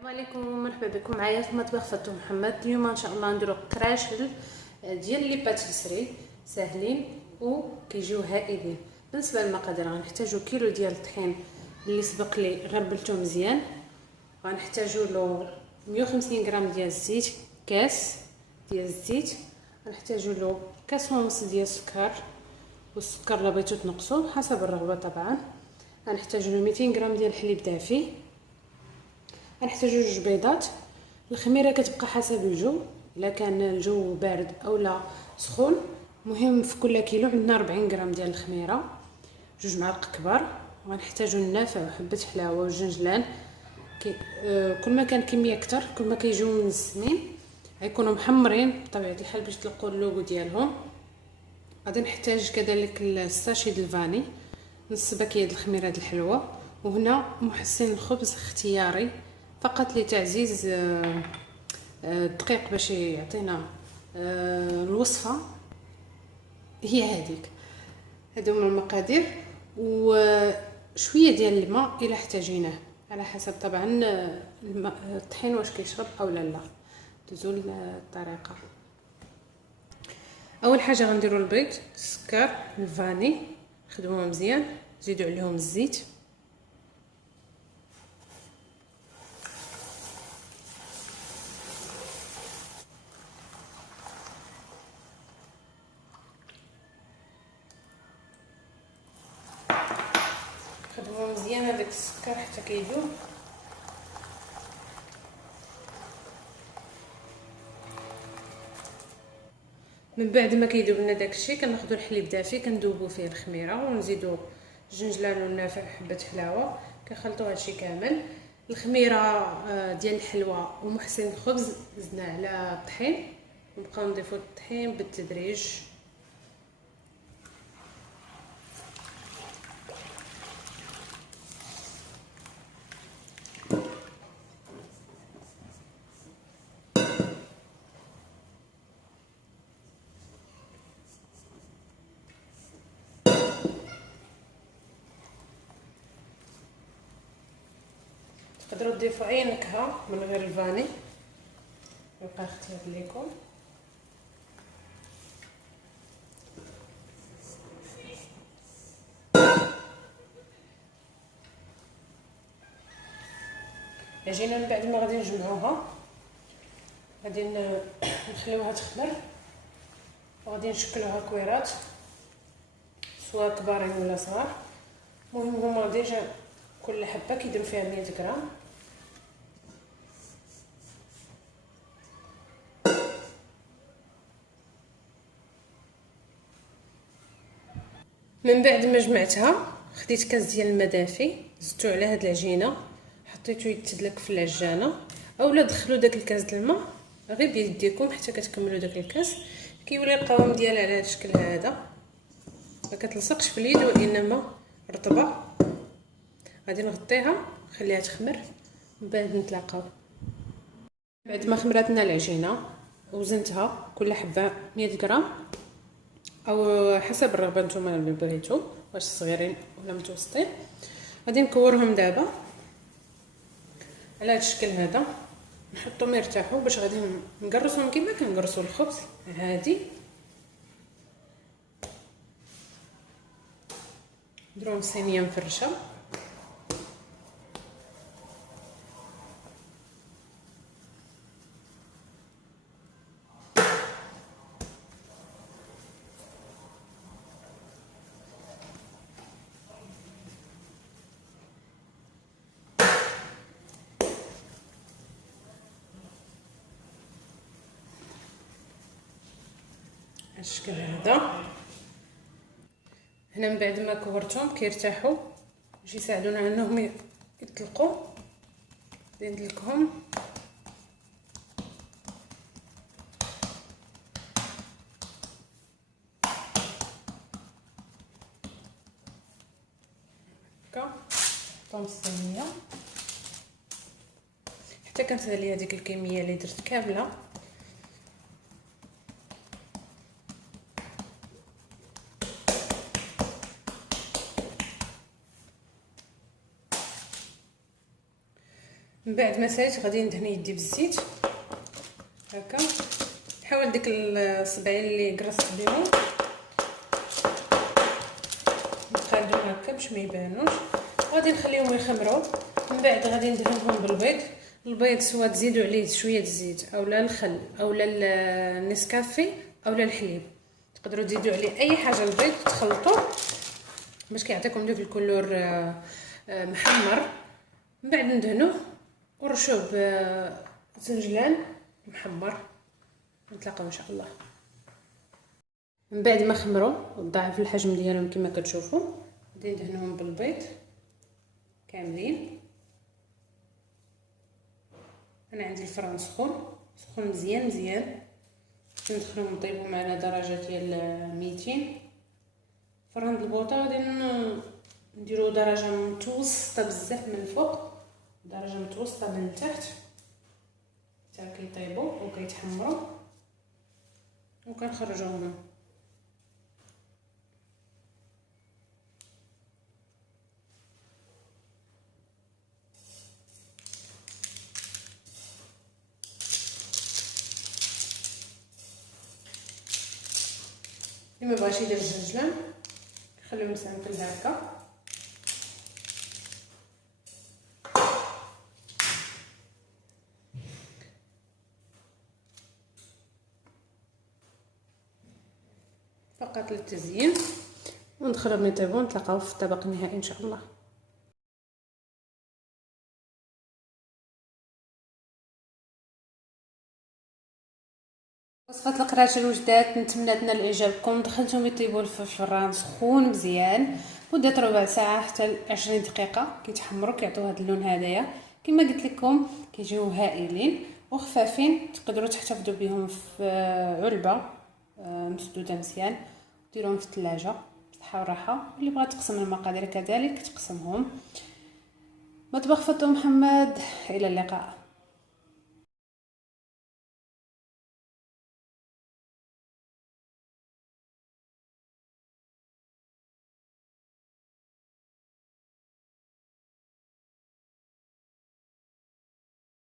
السلام عليكم، مرحبا بكم معايا في مطبخ فاتو محمد. اليوم ان شاء الله نديرو قراشل ديال لي باتيسري ساهلين وكيجيو هائلين. بالنسبه للمقادير غنحتاجو كيلو ديال الطحين اللي سبق لي غربلته مزيان، غنحتاجو له 150 غرام ديال الزيت، كاس ديال الزيت، غنحتاجو له كاس ونص ديال السكر، والسكر لا بغيتو تنقصوه حسب الرغبه طبعا. غنحتاجو له 200 غرام ديال الحليب دافي، غنحتاجو جوج بيضات. الخميره كتبقى حسب الجو، الا كان الجو بارد اولا سخون. مهم في كل كيلو عندنا 40 غرام ديال الخميره، جوج معالق كبار. وغنحتاجو النافع وحبه حلاوه والجنجلان. كل ما كان كميه اكثر كل ما كيجيو منسمين، غيكونوا محمرين بطبيعه الحال باش تلقوا اللوغو ديالهم. غادي نحتاج كذلك الساشي ديال الفاني، نص باكيه د الخميره د الحلوه. وهنا محسن الخبز اختياري فقط لتعزيز الدقيق باش يعطينا الوصفه هي هذيك. هادو هما المقادير، وشويه ديال الماء الا احتاجيناه على حسب طبعا الطحين واش كيشرب او لا. دوزو الطريقه. اول حاجه غنديروا البيض، السكر، الفاني، خدموهم مزيان، زيدوا عليهم الزيت. خدموه مزيان هذاك السكر حتى كيذوب. من بعد ما كيذوب لنا داكشي كناخذوا الحليب دافي كندوبوا فيه الخميره، ونزيدوا الجنجلان والنافع وحبه حلاوه، كنخلطوا هادشي كامل. الخميره ديال الحلوى ومحسن الخبز زدنا على الطحين، ونبقاو نضيفوا الطحين بالتدريج. تقدروا تضيفوا اي نكهه من غير الفاني، يبقى اختيار لكم. العجينه من بعد ما غادي نجمعوها غادي نخليوها تخمر، وغادي نشكلوها كويرات سواء كبارين ولا صغار. المهم هما ديجا كل حبه كيدير فيها 100 غرام. من بعد ما جمعتها خديت كاس ديال الماء دافي، زدتو على هاد العجينه، حطيتو يتدلك في العجانه، اولا دخلوا داك الكاس د الماء غير بيديكم حتى كتكملوا داك الكاس. كيولي القوام ديالها على هذا الشكل هذا، ما كتلصقش في اليد وانما رطبه. غادي نغطيها نخليها تخمر، من بعد نتلاقاو. بعد ما خمرات لنا العجينه وزنتها كل حبه 100 غرام او حسب الرغبه نتوما اللي بغيتو، واش صغيرين ولا متوسطين. غادي نكورهم دابا على هذا الشكل هذا، نحطهم يرتاحوا باش غادي نقرصهم كما كنقرصوا الخبز عادي. نديرهم صينيه مفرشه. الشكل هذا هنا من بعد ما كورتهم كيرتاحوا باش يساعدونا انهم يطلقوا. ندلكهم هكا، نحطهم في الصينيه حتى كنسالي هذيك الكميه اللي درت كامله. من بعد ما ساليت غادي ندهن يدي بالزيت هكا. نحاول ديك الصبعين اللي قرصت بهم نقادهم هكا باش ما يبانوش. غادي نخليهم يخمروا. من بعد غادي ندهنهم بالبيض. البيض سواء تزيدوا عليه شويه الزيت اولا الخل اولا النسكافي اولا الحليب، تقدروا تزيدوا عليه اي حاجه. البيض تخلطوه باش كيعطيكم داك الكولور محمر. من بعد ندهنوه ونرشوه بزنجلان محمر. نتلاقاو ان شاء الله. من بعد ما خمروا وضاعف الحجم ديالهم كما كتشوفوا، غادي ندهنوهم بالبيض كاملين. انا عندي الفران سخون مزيان مزيان. ندخلوهم نطيبهم على درجه ديال 200. فران البوطه غادي نديرو درجه متوسطه بزاف من الفوق، درجه متوسطه من التحت حتى كيطيبوا وكيتحمروا وكنخرجوهم. اللي ما بغاش يدير الزنجلان خليو مسامكل هكا. فقط للتزيين وندخلهم يطيبوا. نتلاقاو في الطبق النهائي ان شاء الله. وصفات القراش الوجدات نتمنى تنال اعجابكم. دخلتهم يطيبوا في الفران سخون مزيان مده ربع ساعه حتى 20 دقيقه. كيتحمروا كيعطيو هذا اللون هذايا كما قلت لكم، كيجيو هائلين وخفافين. تقدروا تحتفظوا بهم في علبه مسدوده مزيان ديروهم في الثلاجه بصحه وراحه. اللي بغى تقسم المقادير كذلك تقسمهم. مطبخ فاطمه محمد، الى اللقاء.